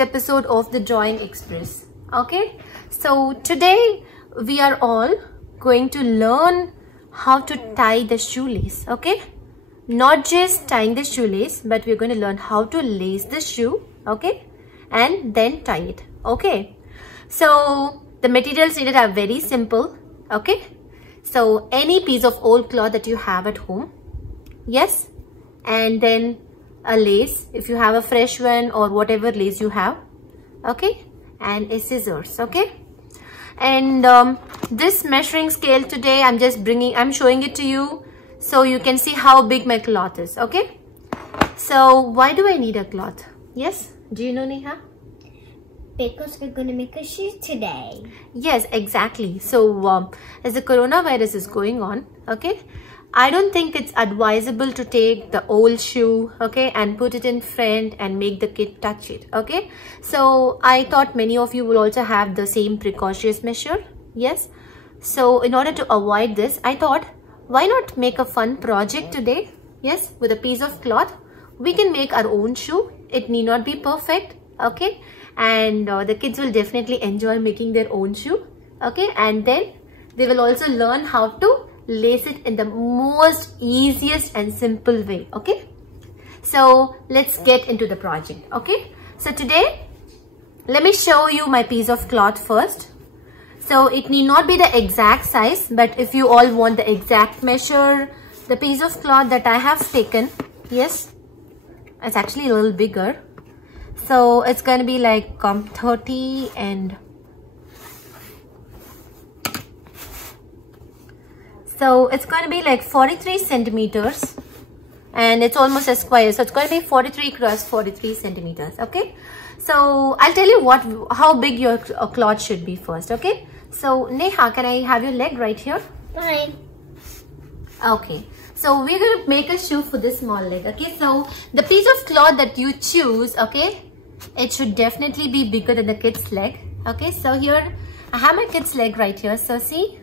next episode of the Drawing Express. Okay, so today we are all going to learn how to tie the shoelace. Okay, not just tying the shoelace, but we're going to learn how to lace the shoe. Okay, and then tie it. Okay, so the materials needed are very simple. Okay, so any piece of old cloth that you have at home, yes, and then a lace if you have a fresh one or whatever lace you have, okay, and a scissors. Okay, and this measuring scale today I'm showing it to you so you can see how big my cloth is. Okay, so why do I need a cloth? Yes, do you know, Neha? Because we're going to make a shoe today. Yes, exactly. So as the coronavirus is going on, okay, I don't think it's advisable to take the old shoe, okay, and put it in front and make the kid touch it. Okay, so I thought many of you will also have the same precautionary measure. Yes, so in order to avoid this, I thought, why not make a fun project today? Yes, with a piece of cloth we can make our own shoe. It need not be perfect, okay, and the kids will definitely enjoy making their own shoe. Okay, and then they will also learn how to lace it in the most easiest and simple way. Okay, so let's get into the project. Okay, so today let me show you my piece of cloth first. So it need not be the exact size, but if you all want the exact measure, the piece of cloth that I have taken, yes, it's actually a little bigger, so it's going to be like 30 and so it's going to be like 43 centimeters, and it's almost a square, so it's going to be 43 cross 43 centimeters. Okay, so I'll tell you how big your cloth should be first. Okay, so Neha, can I have your leg right here? Fine. Okay, so we're going to make a shoe for this small leg. Okay, so the piece of cloth that you choose, okay, it should definitely be bigger than the kid's leg. Okay, so here I have my kid's leg right here. So see,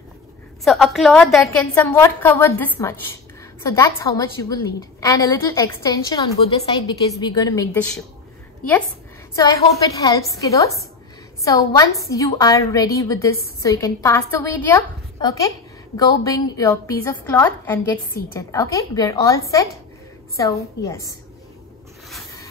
so a cloth that can somewhat cover this much. So that's how much you will need, and a little extension on both the sides because we're going to make the shoe. Yes, so I hope it helps, kiddos. So once you are ready with this, so you can pass the video. Okay, go bring your piece of cloth and get seated. Okay, we're all set. So yes,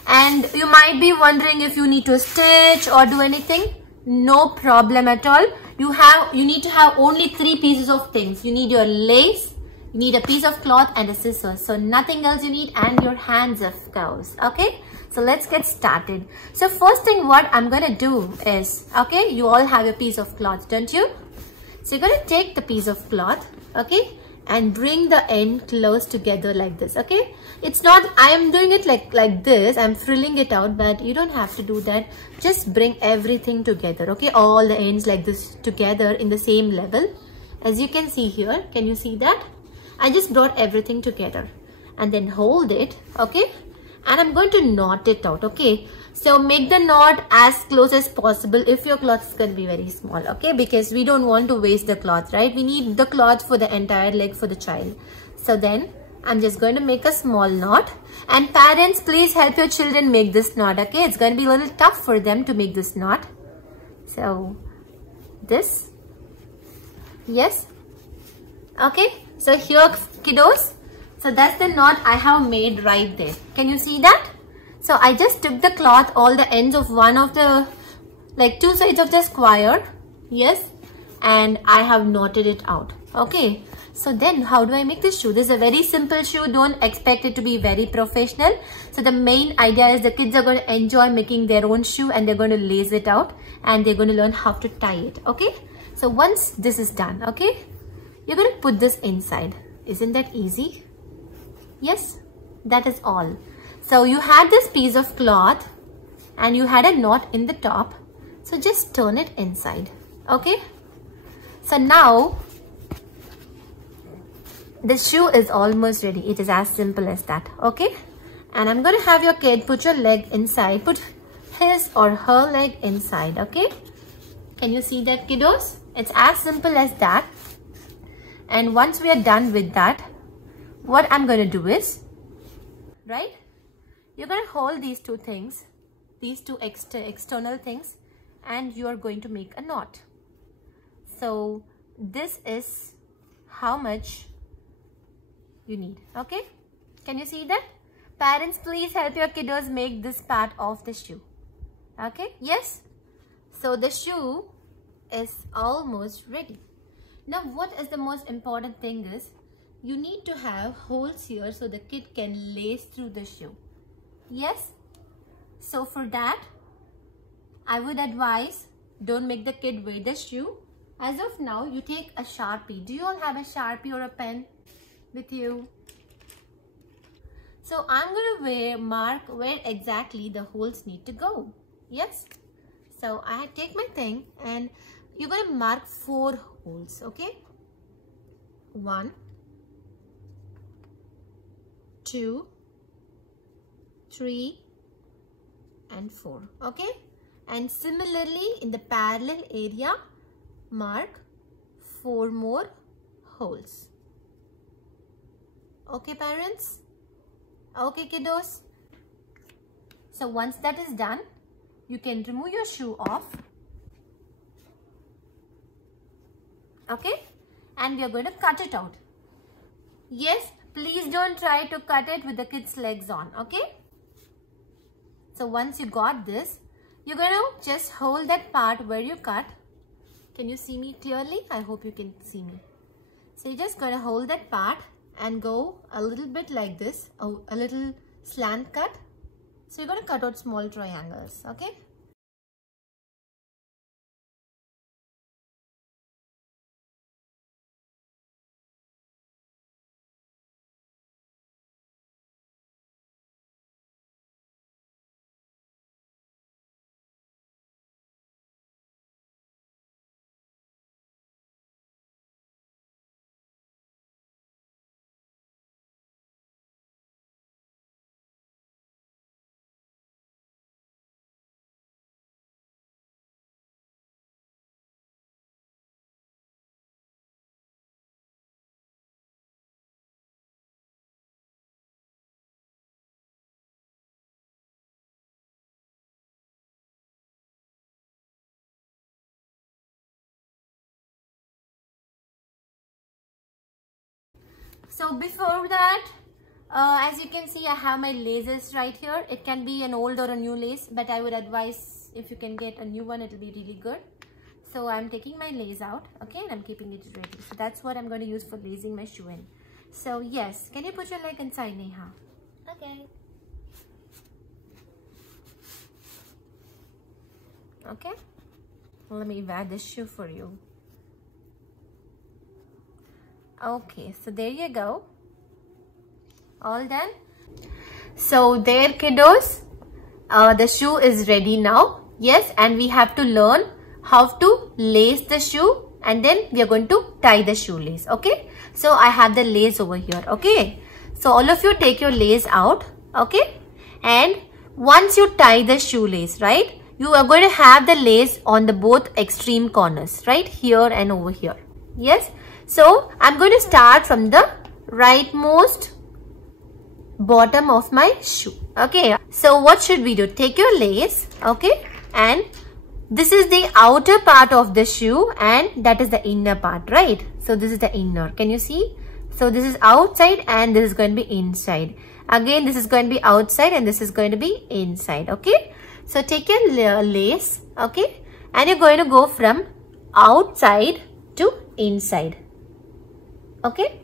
and you might be wondering if you need to stitch or do anything. No problem at all. You need to have only 3 pieces of things. You need your lace, you need a piece of cloth and a scissors. So nothing else you need, and your hands, of course. Okay, so let's get started. So first thing what I'm gonna do is, okay, you all have a piece of cloth, don't you? So you're gonna take the piece of cloth, okay, and bring the end close together like this. Okay, it's not, I am doing it like this, I'm frilling it out, but you don't have to do that. Just bring everything together. Okay, all the ends like this together in the same level. As you can see here, can you see that? I just brought everything together, and then hold it. Okay, and I'm going to knot it out. Okay, so make the knot as close as possible if your cloth is going to be very small. Okay, because we don't want to waste the cloth, right? We need the cloth for the entire leg for the child. So then I'm just going to make a small knot, and parents, please help your children make this knot. Okay, it's going to be a little tough for them to make this knot. So this, yes, okay, so here, kiddos, so that's the knot I have made right there. Can you see that? So I just took the cloth, all the ends of one of the, like 2 sides of the square, yes, and I have knotted it out. Okay, so then how do I make this shoe? This is a very simple shoe. Don't expect it to be very professional. So the main idea is the kids are going to enjoy making their own shoe, and they're going to lace it out, and they're going to learn how to tie it. Okay, so once this is done, okay, you're going to put this inside. Isn't that easy? Yes, that is all. So you had this piece of cloth and you had a knot in the top. So just turn it inside. Okay, so now the shoe is almost ready. It is as simple as that. Okay, and I'm going to have your kid put your leg inside, put his or her leg inside. Okay, can you see that, kiddos? It's as simple as that. And once we are done with that, what I'm going to do is, right, you're going to hold these 2 things, these two external things and you are going to make a knot. So this is how much you need. Okay, can you see that? Parents, please help your kiddos make this part of the shoe. Okay, yes. So the shoe is almost ready. Now what is the most important thing is you need to have holes here so the kid can lace through the shoe. Yes. So for that, I would advise don't make the kid wear the shoe. As of now, you take a Sharpie. Do you all have a Sharpie or a pen with you? So I'm going to mark where exactly the holes need to go. Yes. So I take my thing and you're going to mark 4 holes. Okay. 1, 2, 3 and 4. Okay. And similarly in the parallel area, mark 4 more holes. Okay, parents? Okay, kiddos? So once that is done, you can remove your shoe off. Okay? And we are going to cut it out. Yes, please don't try to cut it with the kids' legs on. Okay? So once you got this, you're going to just hold that part where you cut. Can you see me clearly? I hope you can see me. So you're just going to hold that part and go a little bit like this, a little slant cut. So you're going to cut out small triangles. Okay? So before that, as you can see, I have my laces right here. It can be an old or a new lace, but I would advise if you can get a new one, it will be really good. So I'm taking my lace out, okay, and I'm keeping it ready. So that's what I'm going to use for lacing my shoe in. So yes, can you put your leg inside, Neha? Okay. Okay. Let me wear this shoe for you. Okay, so there you go. All done. So there, kiddos, the shoe is ready now. Yes, and we have to learn how to lace the shoe and then we are going to tie the shoelace. Okay, so I have the lace over here. Okay, so all of you take your lace out. Okay, and once you tie the shoelace, right, you are going to have the lace on the both extreme corners, right, here and over here. Yes. So I'm going to start from the rightmost bottom of my shoe. Okay. So what should we do? Take your lace. Okay. And this is the outer part of the shoe and that is the inner part, right? So this is the inner. Can you see? So this is outside and this is going to be inside. Again, this is going to be outside and this is going to be inside. Okay. So take your lace. Okay. And you're going to go from outside to inside. Okay.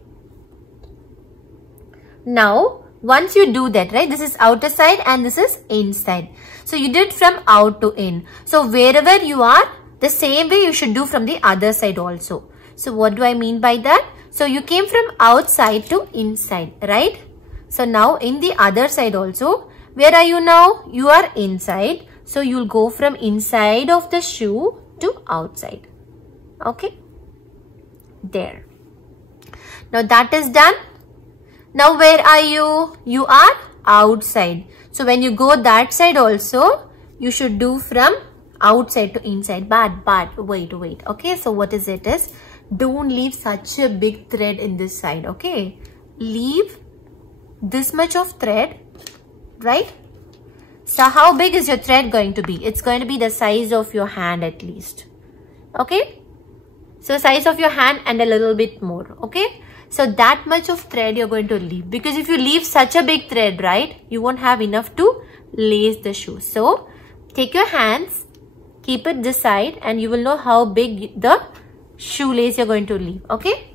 Now, once you do that, right, this is outer side and this is inside. So you did from out to in. So wherever you are, the same way you should do from the other side also. So what do I mean by that? So you came from outside to inside, right? So now in the other side also, where are you now? You are inside. So you'll go from inside of the shoe to outside. Okay. There. Now that is done. Now where are you? You are outside. So when you go that side also, you should do from outside to inside. But wait. Okay, so what is it is, don't leave such a big thread in this side. Okay, leave this much of thread, right? So how big is your thread going to be? It's going to be the size of your hand at least. Okay. So size of your hand and a little bit more. Okay. So that much of thread you're going to leave. Because if you leave such a big thread, right, you won't have enough to lace the shoe. So take your hands, keep it this side, and you will know how big the shoelace you're going to leave. Okay.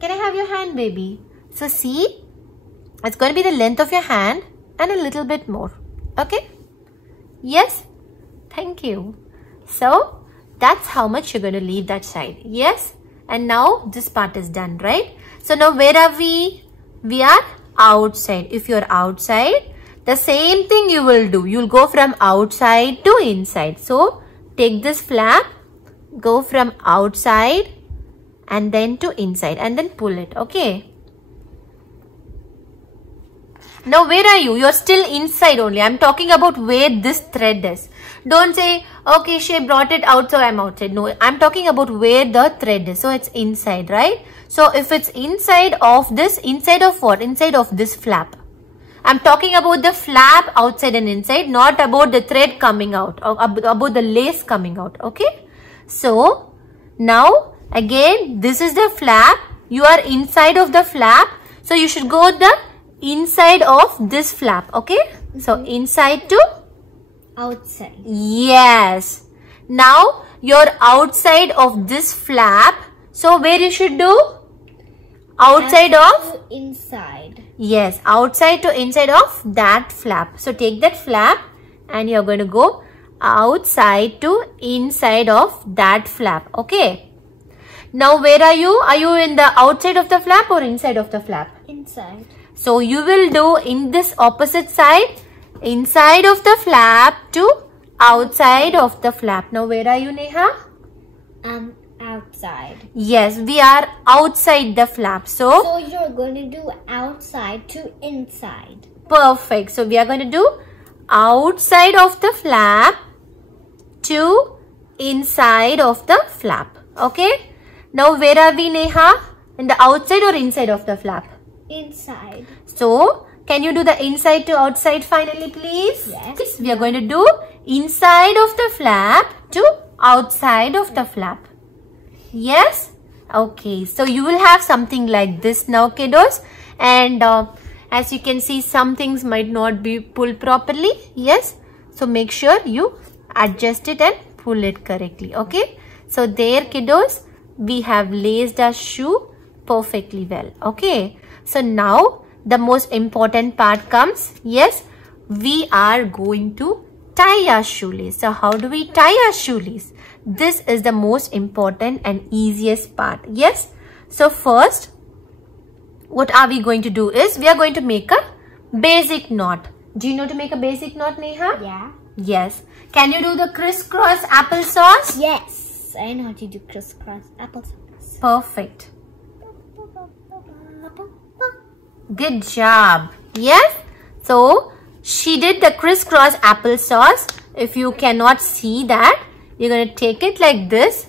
Can I have your hand, baby? So see, it's going to be the length of your hand and a little bit more. Okay. Yes. Thank you. So that's how much you're going to leave that side. Yes. And now this part is done, right? So now where are we? We are outside. If you're outside, the same thing you will do. You'll go from outside to inside. So take this flap, go from outside and then to inside and then pull it. Okay. Now where are you? You're still inside only. I'm talking about where this thread is. Don't say, okay, she brought it out, so I'm outside. No, I'm talking about where the thread is. So it's inside, right? So if it's inside of this, inside of what? Inside of this flap. I'm talking about the flap outside and inside, not about the thread coming out, or about the lace coming out. Okay. So now again, this is the flap. You are inside of the flap. So you should go the inside of this flap. Okay. So inside to outside. Yes. Now you're outside of this flap. So where you should do? Outside of? Inside. Yes. Outside to inside of that flap. So take that flap and you're going to go outside to inside of that flap. Okay. Now where are you? Are you in the outside of the flap or inside of the flap? Inside. So you will do in this opposite side, inside of the flap to outside of the flap. Now where are you, Neha? Outside. Yes, we are outside the flap. So you're going to do outside to inside. Perfect. So we are going to do outside of the flap to inside of the flap. Okay. Now where are we, Neha? In the outside or inside of the flap? Inside. So can you do the inside to outside finally, please? Yes. We are going to do inside of the flap to outside of the flap. Yes. Okay. So you will have something like this now, kiddos. And as you can see, some things might not be pulled properly. Yes. So make sure you adjust it and pull it correctly. Okay. So there, kiddos, we have laced our shoe perfectly well. Okay. So now the most important part comes. Yes, we are going to tie our shoelace. So how do we tie our shoelace? This is the most important and easiest part. Yes. So first, what are we going to do is we are going to make a basic knot. Do you know to make a basic knot, Neha? Yeah. Yes. Can you do the crisscross applesauce? Yes. I know how to do crisscross applesauce. Perfect. Good job. Yes. So she did the crisscross applesauce. If you cannot see that, you're going to take it like this.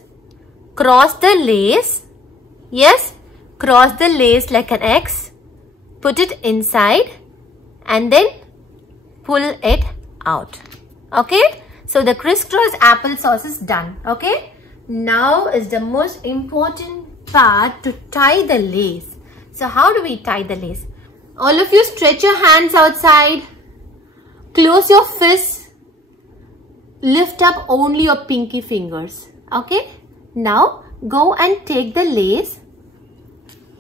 Cross the lace. Yes. Cross the lace like an X. Put it inside and then pull it out. Okay. So the crisscross applesauce is done. Okay. Now is the most important part to tie the lace. So how do we tie the lace? All of you stretch your hands outside. Close your fists. Lift up only your pinky fingers. Okay. Now go and take the lace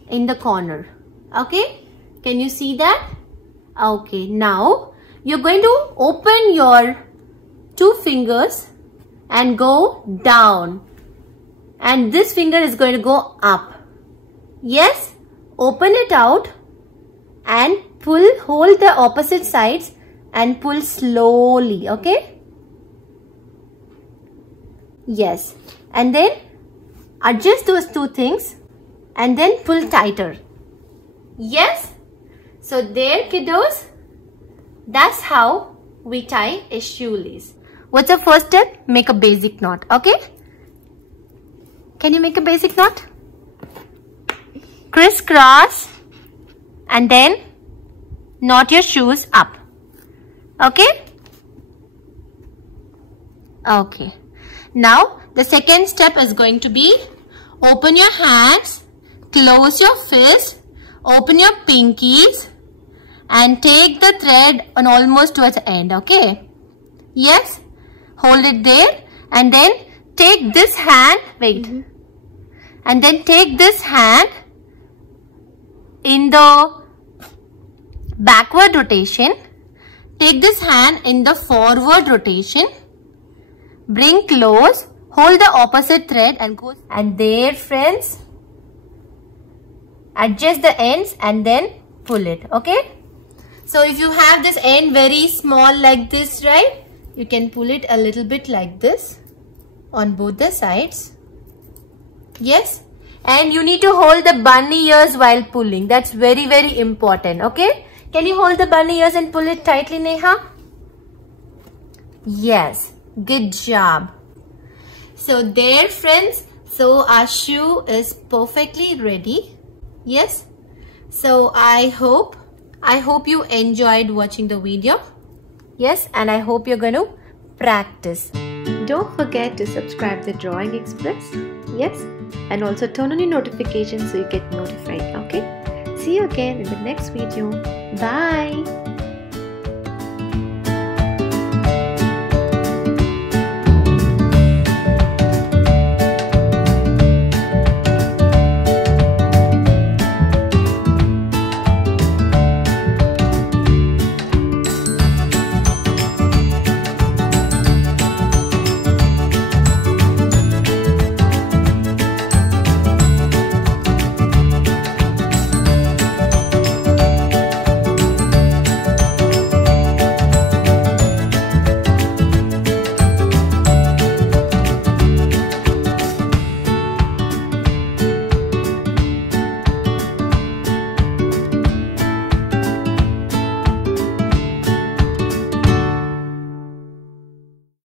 in the corner. Okay. Can you see that? Okay. Now you're going to open your two fingers and go down. And this finger is going to go up. Yes. Open it out and pull, hold the opposite sides and pull slowly. Okay. Yes. And then adjust those two things and then pull tighter. Yes. So there, kiddos, that's how we tie a shoelace. What's the first step? Make a basic knot. Okay. Can you make a basic knot? Crisscross and then knot your shoes up. Okay. Okay. Now the second step is going to be open your hands, close your fist, open your pinkies and take the thread on almost towards the end. Okay. Yes. Hold it there and then take this hand. Wait. And then take this hand in the backward rotation. Take this hand in the forward rotation. Bring close. Hold the opposite thread and go. And there, friends. Adjust the ends and then pull it. Okay. So if you have this end very small like this, right? You can pull it a little bit like this on both the sides. Yes. And you need to hold the bunny ears while pulling. That's very, very important. Okay. Can you hold the bunny ears and pull it tightly, Neha? Yes. Good job. So there, friends. So our shoe is perfectly ready. Yes. So I hope you enjoyed watching the video. Yes. And I hope you're going to practice. Don't forget to subscribe to Drawing Express. Yes. And also turn on your notifications so you get notified. Okay. See you again in the next video. Bye.